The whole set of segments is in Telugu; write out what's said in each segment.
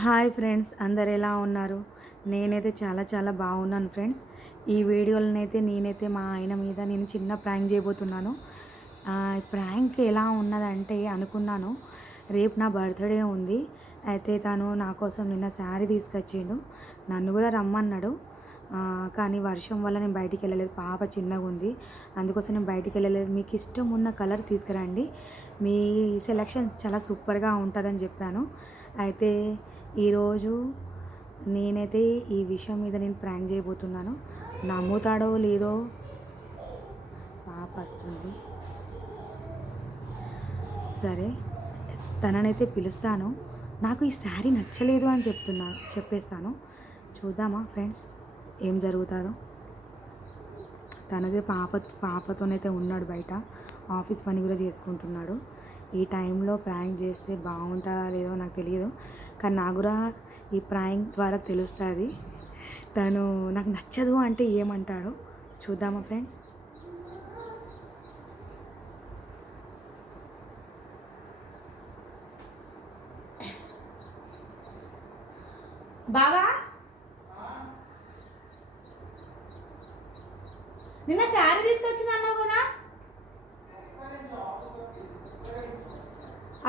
హాయ్ ఫ్రెండ్స్, అందరు ఎలా ఉన్నారు? నేనైతే చాలా చాలా బాగున్నాను ఫ్రెండ్స్. ఈ వీడియోలనైతే నేనైతే మా ఆయన మీద నేను చిన్న ప్రాంక్ చేయబోతున్నాను. ప్రాంక్ ఎలా ఉన్నదంటే అనుకున్నాను, రేపు నా బర్త్డే ఉంది. అయితే తను నా కోసం నిన్న శారీ తీసుకొచ్చిండు, నన్ను కూడా రమ్మన్నాడు. కానీ వర్షం వల్ల నేను బయటికి వెళ్ళలేదు, పాప చిన్నగా ఉంది, అందుకోసం నేను బయటికి వెళ్ళలేదు. మీకు ఇష్టం ఉన్న కలర్ తీసుకురండి, మీ సెలెక్షన్ చాలా సూపర్గా ఉంటుందని చెప్పాను. అయితే ఈరోజు నేనైతే ఈ విషయం మీద నేను ప్రాంక్ చేయబోతున్నాను. నమ్ముతాడో లేదో, పాప వస్తుంది, సరే తననైతే పిలుస్తాను. నాకు ఈ శారీ నచ్చలేదు అని చెప్పేస్తాను. చూద్దామా ఫ్రెండ్స్ ఏం జరుగుతుందో. తనదే పాపతోనైతే ఉన్నాడు, బయట ఆఫీస్ పని కూడా చేసుకుంటున్నాడు. ఈ టైంలో ప్రాంక్ చేస్తే బాగుంటుందా లేదో నాకు తెలియదు, కానీ నాకు కూడా ఈ ప్రాంక్ ద్వారా తెలుస్తుంది తను నాకు నచ్చదు అంటే ఏమంటాడో. చూద్దామా ఫ్రెండ్స్. బావా, నిన్న శారీ తీసుకొచ్చిన అన్నావు కదా.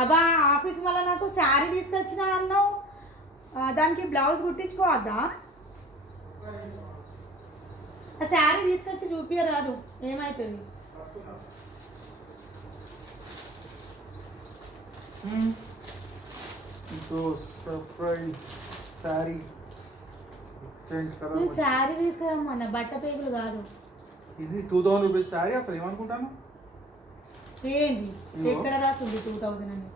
అబ్బా, ఆఫీస్ వల్ల నాకు శారీ తీసుకొచ్చిన అన్నావు, దానికి బ్లౌజ్ కుట్టించుకోవద్దా? ఆ శారీ తీసుకొచ్చి చూపించరాదు, ఏమవుతుంది? నేను శారీ తీసుకురమ్మన్నా, బట్ట పేగులు కాదు. ఇది 2000 రూపీస్ శారీ. అసలు ఏమనుకుంటాను, ఏంది ఎక్కడ రాసింది 2000 అని?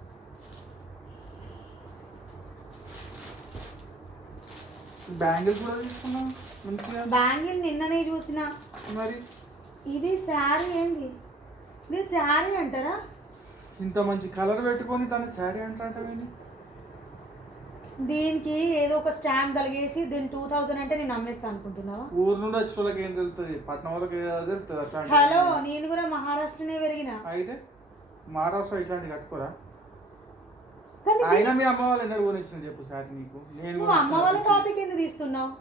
బ్యాంగిల్స్ కూడా తీసుకున్నా మంచిగా. బ్యాంగిల్ నిన్ననే చూసిన. మరి ఇది శారీ ఏంది? ఇది శారీ అంటారా? ఇంత మంచి కలర్ పెట్టుకొని దాన్ని శారీ అంటావేంటి? దీనికి ఏదో ఒక స్టాంప్ కలిగేసి దీని 2000 అంటే నేను అమ్మేస్తా అనుకుంటున్నావా? ఊరు నుండి వచ్చిన వాళ్ళకి ఏం తెలుస్తుంది, పట్నం వాళ్ళకి తెలుస్తుంది అట్లా. హలో, నేను కూడా మహారాష్ట్రనే పెరిగిన. అయితే మహారాష్ట్ర ఇట్లాంటి కట్టుకోరా? అయినా మీ అమ్మ వాళ్ళు ఎన్నడూ కొనిచ్చిన చెప్పు శారీ నీకు. నేను అమ్మ వాళ్ళ టాపిక్ ఎందుకు తీస్తున్నావు?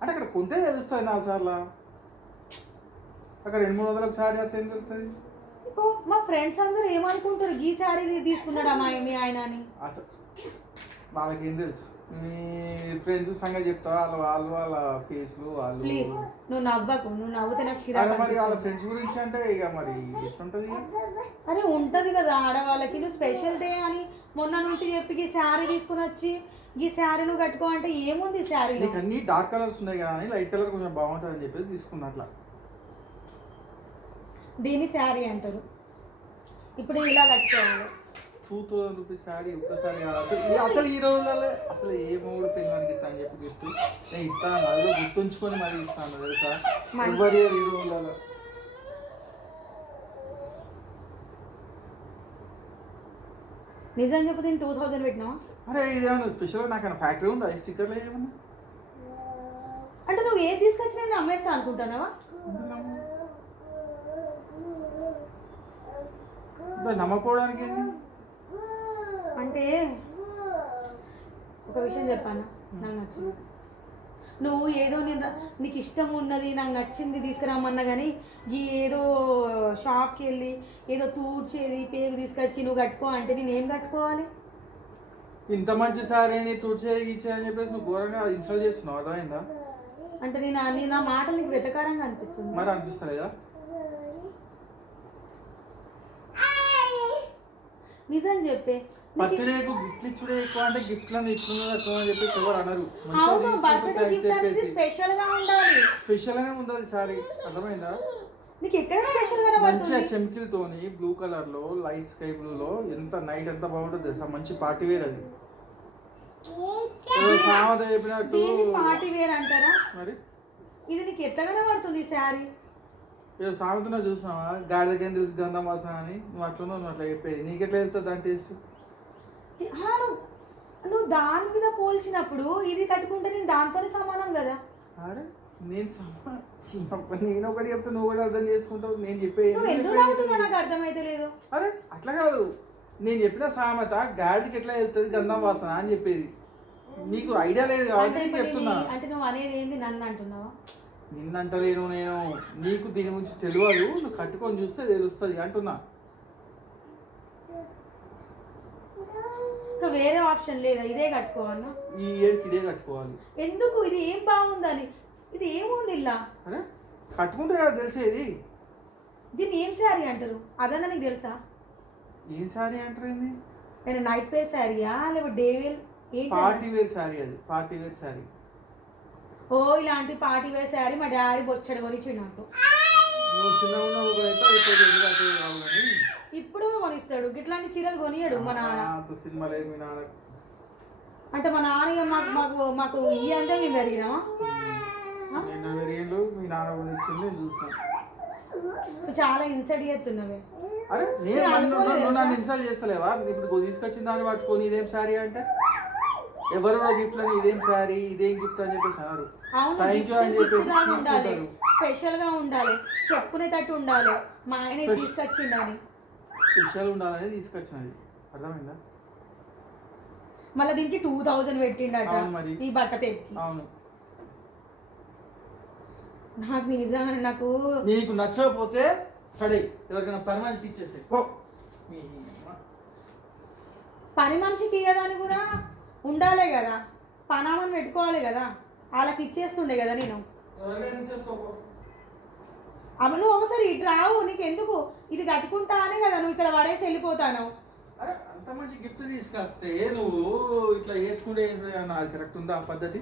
అంటే అక్కడ కొంటే తెలుస్తుంది 4 సార్లు, అక్కడ 200-300 శారీ అట్లా ఏం తెలుస్తుంది? మా ఫ్రెండ్స్ అందరూ ఏమనుకుంటారు, ఈ శారీ తీసుకున్నాడు అమ్మాయి మీ ఆయన అని. అసలు వాళ్ళకేం తెలుసు? మీ ఫ్రెండ్స్ సంగతి చెప్తావా? వాళ్ళు వాళ్ళ ఫేస్లు వాళ్ళు. ప్లీజ్ నువ్వు నవ్వకు, నువ్వు నవ్వుతే నాకు చిరాకు. మరి వాళ్ళ ఫ్రెండ్స్ గురించి అంటే ఇక మరి ఎట్లుంటది? అరే ఉంటది కదా ఆడవాళ్ళకి, నువ్వు స్పెషల్ డే అని మొన్న నుంచి చెప్పి ఈ శారీ తీసుకుని వచ్చి ఈ శారీ నువ్వు కట్టుకో అంటే ఏముంది శారీలో? నీకు అన్ని డార్క్ కలర్స్ ఉన్నాయి కానీ లైట్ కలర్ కొంచెం బాగుంటుంది అని చెప్పేసి తీసుకున్నా అట్లా. దీన్ని శారీ అంటారు. ఇప్పుడు ఇలా కట్టుకోవాలి. 2000 రూపీస్ శారీ ఒక్కసారి అసలు ఈ రోజులలో అసలు ఏ మూడు పెళ్ళానికి ఇస్తా అని చెప్పి గిఫ్ట్ నేను ఇస్తాను, అదిలో గుర్తుంచుకొని మరి ఇస్తాను తెలుసా. ఎవరి ఈ రోజులలో నిజం చెప్పు, దీన్ని 2000 పెట్టినావా? అరే ఇదేమన్నా స్పెషల్ నాకన్నా ఫ్యాక్టరీ ఉందా? ఈ స్టిక్కర్లు ఏమన్నా అంటే నువ్వు ఏది తీసుకొచ్చినా నేను అమ్మేస్తా అనుకుంటున్నావా? నమ్మకపోవడానికి ఏంది? అంటే ఒక విషయం చెప్పాను, నాకు నచ్చింది. నువ్వు ఏదో నీకు ఇష్టం ఉన్నది నాకు నచ్చింది తీసుకురామన్నా కానీ ఈ ఏదో షాప్కి వెళ్ళి ఏదో తూడ్చేది పేరు తీసుకొచ్చి నువ్వు కట్టుకో అంటే నేను ఏం కట్టుకోవాలి? ఇంత మంచి సారీ తుడిచేది ఇచ్చే అని చెప్పేసి నువ్వు ఘోరంగా ఇన్స్టాల్ చేస్తున్నావు, అర్థమైందా? అంటే నేను నా మాటలు నీకు వెతకారంగా అనిపిస్తుంది. మరి అనిపిస్తలేదా? నిజం చెప్పే. బర్త్డేకు గిఫ్ట్ ఇచ్చుడే ఎక్కువ అంటే గిఫ్ట్లను ఇట్లున్నది అట్లా అని చెప్పేసి ఎవరు అనరు. స్పెషల్ గా ఉండాలి, స్పెషల్ గానే ఉండాలి సారీ, అర్థమైందా? నీకు ఎక్కడ స్పెషల్ గా మంచిగా చెమికిలతోని బ్లూ కలర్ లో లైట్ స్కై బ్లూ లో ఎంత నైట్ ఎంత బాగుంటుంది తెలుసా, మంచి పార్టీ వేర్ అది. సామత చెప్పినట్టు పార్టీ వేర్ అంటారా? మరి ఇది నీకు ఎట్లా పడుతుంది ఈ శారీ? ఏదో సామెతలో చూసినావా, గాడిదకేం తెలుసు గంధం వాసన అని, నువ్వు అట్లున్నావు, నువ్వు అట్లా చెప్పేది. నీకెట్లా వెళ్తుంది దాని టేస్ట్? నువ్వు దాని మీద పోల్చినప్పుడు ఇది కట్టుకుంటే నేను దాంతోనే సమానం కదా. అరే నేను నేను ఒకటి చెప్తే నువ్వు కూడా అర్థం చేసుకుంటావు. నేను చెప్పేది నాకు అర్థమైతే లేదు. అరే అట్లా కాదు, నేను చెప్పిన సామెత గాడికి ఎట్లా వెళ్తుంది గంధం వాసన అని చెప్పేది. నీకు ఐడియా లేదు కాబట్టి అంటే నీకు చెప్తున్నా. అంటే నువ్వు అనేది ఏంది నన్ను అంటున్నావా? నిన్నంటలేను నేను, నీకు దీని గురించి తెలియదు, నువ్వు కట్టుకొని చూస్తే తెలుస్తుంది అంటున్నా. ఇంకా వేరే ఆప్షన్ లేదా? ఇదే కట్టుకోవాలా? ఈ ఇయర్కి ఇదే కట్టుకోవాలి. ఎందుకు? ఇది ఏం బాగుందని? ఇది ఏముంది ఇలా? అరే కట్టుకుంటే కదా తెలిసేది. దీన్ని ఏం శారీ అంటారు? అదన్నా నీకు తెలుసా? ఏం శారీ అంటారు? ఏంది? నేను నైట్ వేర్ శారీయా లేకపోతే డే వేర్? ఏంటి? Party wear sari. అది పార్టీ వేర్ శారీ. ఓ ఇలాంటి పార్టీ వేర్ శారీ మా డాడీ బొచ్చడు కొనిచ్చిండు నాకు. నువ్వు చిన్నగా ఉన్నప్పుడు కూడా అయితే ఇప్పుడు ఎందుకు అట్టే కావు కానీ ఇప్పుడు కొనిస్తాడు. ఇట్లాంటి చీరలు కొనియడు మా నాన్న. అంత సినిమా లేదు మీ నాన్న. అంటే మా నాన్న మాకు మాకు మాకు ఈ అంతా మేము పెరిగినామా? నేను వెరిగేళ్ళు మీ నాన్న గురించి నేను చూస్తాను. నువ్వు చాలా ఇన్సల్ట్ చేస్తున్నావే. అరే నేను నన్ను ఇన్సల్ట్ చేస్తలేవా? ఇప్పుడు తీసుకొచ్చిన దాన్ని పట్టుకొని ఇదేం శారీ అంటే ఎవరు కూడా గిఫ్ట్ అని ఇదేం శారీ ఇదేం గిఫ్ట్ అని చెప్పేసి అన్నారు. థ్యాంక్ యూ అని చెప్పేసి ఉండాలి, తీసుకుంటారు. స్పెషల్ గా ఉండాలి, చెప్పుకునేటట్టు ఉండాలి. మా ఆయన ఇది తీసుకొచ్చిండని స్పెషల్ ఉండాలని తీసుకొచ్చినది. అర్థమైందా? మళ్ళీ దీనికి 2000 పెట్టిండట మరి ఈ బట్ట పెట్టి. అవును. నాకు నిజంగా నాకు నీకు నచ్చకపోతే పడే ఎవరికైనా పర్మనెంట్ ఇచ్చేసే. పని మనిషికి ఇయ్యదాన్ని కూడా ఉండాలి కదా, పనామని పెట్టుకోవాలి కదా. వాళ్ళకి ఇచ్చేస్తుండే కదా నేను. అమ్మ నువ్వు ఒకసారి ఇటు రావు, నీకు ఎందుకు? ఇది కట్టుకుంటానే కదా నువ్వు ఇక్కడ పడేసి వెళ్ళిపోతాను. అరే అంత మంచి గిఫ్ట్ తీసుకొస్తే నువ్వు ఇట్లా వేసుకుంటే అది కరెక్ట్ ఉందా ఆ పద్ధతి?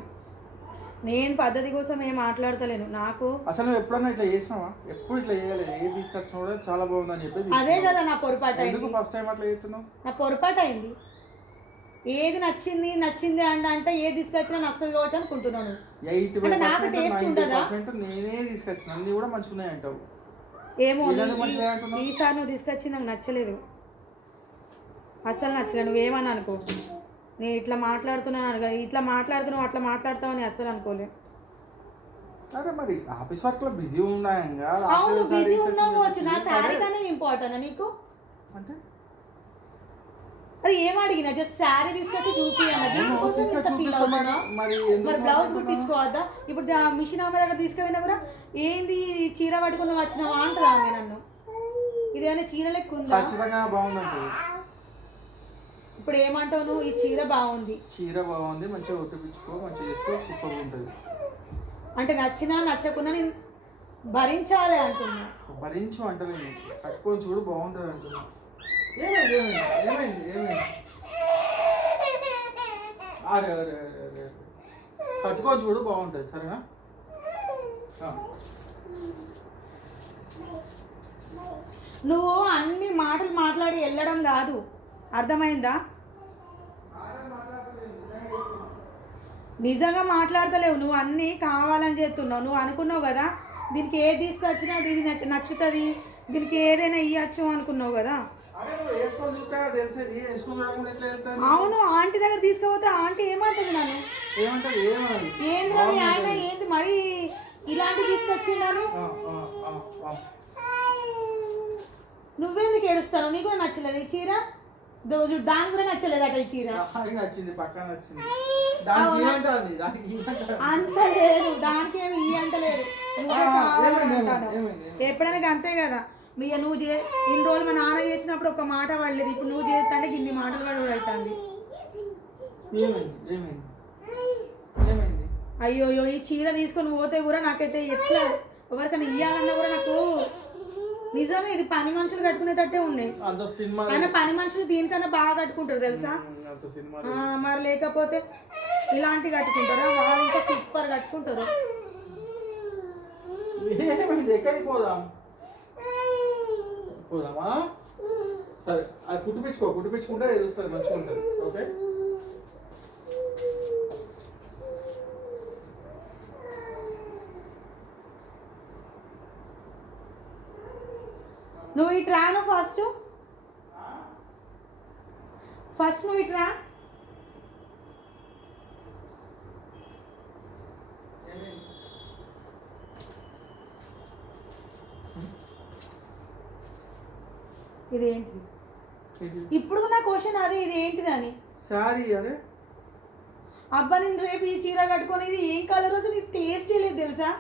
నేను పద్ధతి కోసం ఏం మాట్లాడతలేను. నాకు అసలు నువ్వు ఎప్పుడన్నా ఇట్లా చేసినావా? ఎప్పుడు ఇట్లా చేయలేదు. ఏది తీసుకొచ్చినా కూడా చాలా బాగుందని చెప్పి అదే కదా నా పొరపాటు అయింది. ఫస్ట్ టైం అట్లా చేస్తున్నావు? నా పొరపాటు అయింది. ఏది నచ్చింది నచ్చింది అంటే ఏది తీసుకొచ్చినా నచ్చదు కావచ్చు అనుకుంటున్నాను. నాకు టేస్ట్ ఉండదా? నేనే తీసుకొచ్చిన అన్ని కూడా మంచిగా ఉన్నాయి అంటావు. ఏమో ఈసారి నువ్వు తీసుకొచ్చి నాకు నచ్చలేదు, అసలు నచ్చలేదు. నువ్వేమని అనుకో, నేను ఇట్లా మాట్లాడుతున్నాను, ఇట్లా మాట్లాడుతున్నావు అట్లా మాట్లాడతావని అస్సలు అనుకోలే. అరే మరి ఆఫీస్ వర్క్ లో బిజీ ఉన్నాయంగా. అవును బిజీ ఉన్నావచ్చు. నా శారీ కానీ ఇంపార్టెంట్ నీకు అంటే? అది ఏం అడిగినా జస్ట్ శారీ తీసుకొచ్చి చూపియన్నది. మరి బ్లౌజ్ కుట్టించుకోవద్దా? ఇప్పుడు మిషన్ ఆమె దగ్గర తీసుకుపోయినా కూడా ఏంది చీర పట్టుకుని వచ్చినావా అంటారా ఆమె నన్ను. ఇదేమైనా చీర లెక్క ఉందా? ఇప్పుడు ఏమంటావు నువ్వు? ఈ చీర బాగుంది, చీర బాగుంది, మంచిగా ఒట్టిపించుకో, మంచిగా చేసుకో, సూపర్ ఉంటుంది అంటే నచ్చినా నచ్చకున్నా నేను భరించాలి అంటున్నా. భరించు అంటే కట్టుకొని చూడు బాగుంటుంది అంటున్నా. ఏమైంది ఏమైంది ఏమైంది ఏమైంది? అరే అరే అరే అరే కట్టుకో చూడు బాగుంటుంది. సరేనా? నువ్వు అన్ని మాటలు మాట్లాడి వెళ్ళడం కాదు, అర్థమైందా? నిజంగా మాట్లాడతలేవు. నువ్వు అన్నీ కావాలని చేస్తున్నావు. నువ్వు అనుకున్నావు కదా దీనికి ఏది తీసుకొచ్చినా దీనికి నచ్చుతుంది, దీనికి ఏదైనా ఇవ్వచ్చు అనుకున్నావు కదా. అవును ఆంటీ దగ్గర తీసుకుపోతే ఆంటీ ఏమంటుంది నన్ను? ఏంటి ఆయన ఏంటి మరి ఇలాంటి తీసుకొచ్చిందని? నువ్వెందుకు ఏడుస్తాను? నీకు కూడా నచ్చలేదు ఈ చీర? దాని కూడా నచ్చలేదట ఈ చీర. అంత లేదు, దానికి ఏమి ఈ అంటలేదు. ఎప్పుడైనా అంతే కదా. నువ్వు ఇన్ని రోజులు మా నాన్న చేసినప్పుడు ఒక మాట పడలేదు, ఇప్పుడు నువ్వు చేస్తుంటే ఇన్ని మాటలు పడి అవుతుంది. అయ్యోయ్యో ఈ చీర తీసుకొని పోతే కూడా నాకైతే ఎట్లా ఎవరికైనా ఇయ్యాలన్నా కూడా నాకు నిజమే ఇది పని మనుషులు కట్టుకునేటట్టే ఉన్నాయి. ఆయన పని మనుషులు దీనికన్నా బాగా కట్టుకుంటారు తెలుసా. మరి లేకపోతే ఇలాంటి కట్టుకుంటారా? వాళ్ళు ఇంకా సూపర్ కట్టుకుంటారు. పోదామా? సరే అది కుట్టించుకుంటే తెలుస్తుంది, మంచిగా ఉంటుంది. ఓకే నువ్వు ఇట్రా, నువ్వు ఫస్ట్ నువ్వు ఇట్రా. ఇదేంటి? ఇప్పుడు నా క్వశ్చన్ అదే, ఇది ఏంటిదని? సారీ అదే అబ్బా నేను రేపు ఈ చీర కట్టుకొని ఇది ఏం కలర్ అసలు నీకు టేస్టే లేదు తెలుసా.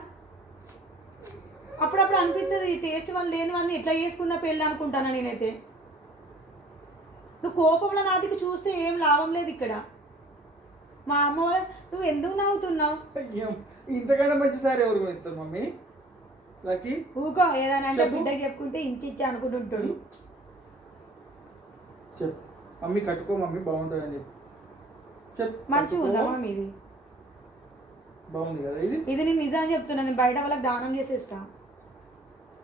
అప్పుడప్పుడు అనిపిస్తుంది ఈ టేస్ట్ వల్ల లేనివన్నీ ఎట్లా చేసుకున్నా పెళ్ళి అనుకుంటాను నేనైతే. నువ్వు కోపంలో నాటికి చూస్తే ఏం లాభం లేదు ఇక్కడ. మా అమ్మ నువ్వు ఎందుకు నవ్వుతున్నావు? ఇంతకన్నా మంచి సారీ ఎవరు కొనిస్తారు మమ్మీ? లక్కీ ఊకో ఏదైనా అంటే బిడ్డకి చెప్పుకుంటే ఇంటికి అనుకుంటుంటాడు. చెప్పు మమ్మీ కట్టుకో మమ్మీ బాగుంటుందని చెప్పు. చెప్పు మంచిగా ఉందా మమ్మీ ఇది? బాగుంది కదా ఇది. ఇది నేను నిజం చెప్తున్నా, నేను బయట వాళ్ళకి దానం చేసేస్తా.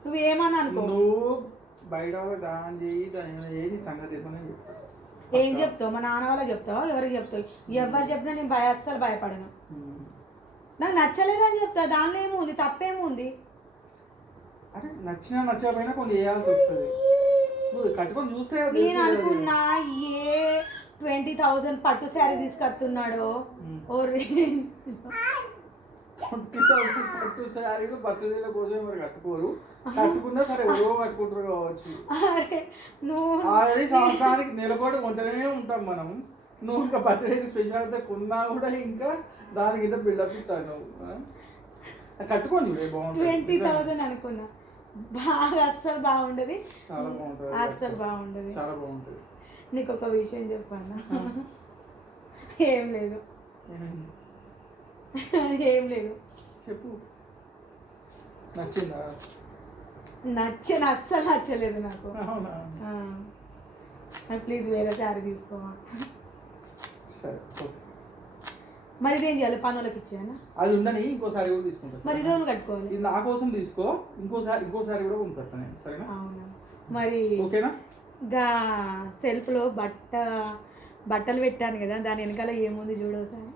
నువ్వేమని అనుకో. నువ్వు బయట వాళ్ళకి దానం చేయి దాని ఏది సంగతి చెప్తా. ఏం చెప్తావు? మా నాన్న వాళ్ళకి చెప్తావు? ఎవరికి చెప్తావు? ఎవరు చెప్పినా నేను అస్సలు భయపడను. నాకు నచ్చలేదని చెప్తా, దానిలో ఏముంది, తప్పేముంది? అరే నచ్చినా నచ్చకపోయినా కొన్ని చేయాల్సి వస్తుంది. నువ్వు కట్టుకొని చూస్తే నేను అనుకున్నా ఏ 20,000 పట్టు శారీ తీసుకొస్తున్నాడు. 20,000 పట్టు శారీలు బర్త్డేల కోసం మరి కట్టుకోరు. కట్టుకున్నా సరే ఎవరో కట్టుకుంటారు కావచ్చు. ఆల్రెడీ సంవత్సరానికి నెలకోటి కొంటనే ఉంటాం మనం. నువ్వు ఇంకా బర్త్డేకి స్పెషల్ అయితే కొన్నా కూడా ఇంకా దానికి ఇంత బిల్డప్ ఇస్తాను. నువ్వు కట్టుకొని చూడే బాగుంటుంది. 20,000 అనుకున్నా, బాగా అస్సలు బాగుండదు. చాలా బాగుంటుంది, అస్సలు బాగుండదు, చాలా బాగుంటుంది. నీకు ఒక విషయం చెప్పాను. ఏం లేదు, ఏం లేదు. చెప్పు. నచ్చిందా? అస్సలు నచ్చలేదు నాకు. అవునా? ప్లీజ్ వేరే శారీ తీసుకోవా. సరే మరి ఇదేం చేయాలి? పనులకు ఇచ్చానా? అది ఉండని ఇంకోసారి కూడా తీసుకుంటా. మరి ఇదే కట్టుకోవాలి. ఇది నా కోసం తీసుకో, ఇంకోసారి కూడా కొనుక్కొస్తాను నేను. సరేనా? అవునా? మరి ఓకేనా? గా సెల్ఫ్లో బట్టలు పెట్టాను కదా, దాని వెనకాల ఏముంది చూడవు సార్.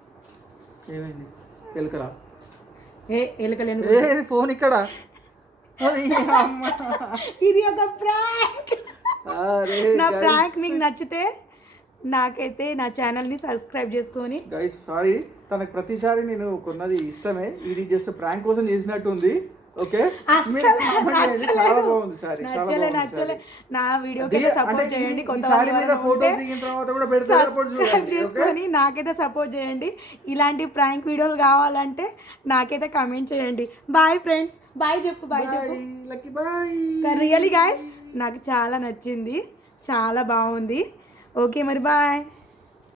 ఏమైంది? ఎలుకరా? ఎలుకలు ఫోన్ ఇక్కడ. ఇది ఒక ప్రాంక్. నా ప్రాంక్ మీకు నచ్చితే నాకైతే నా ఛానల్ని సబ్స్క్రైబ్ చేసుకొని. గైస్ సారీ, తనకు ప్రతిసారి నేను కొన్నది ఇష్టమే, ఇది జస్ట్ ప్రాంక్ కోసం చేసినట్టు ఉంది. ఓకే, నా వీడియోకి సపోర్ట్ చేయండి. సబ్స్క్రైబ్ చేసుకొని నాకైతే సపోర్ట్ చేయండి. ఇలాంటి ప్రాంక్ వీడియోలు కావాలంటే నాకైతే కామెంట్ చేయండి. బాయ్ ఫ్రెండ్స్, బాయ్ చెప్పు, బాయ్ చెప్పు. రియల్లీ గాయ్స్ నాకు చాలా నచ్చింది, చాలా బాగుంది. ఓకే మరి బాయ్.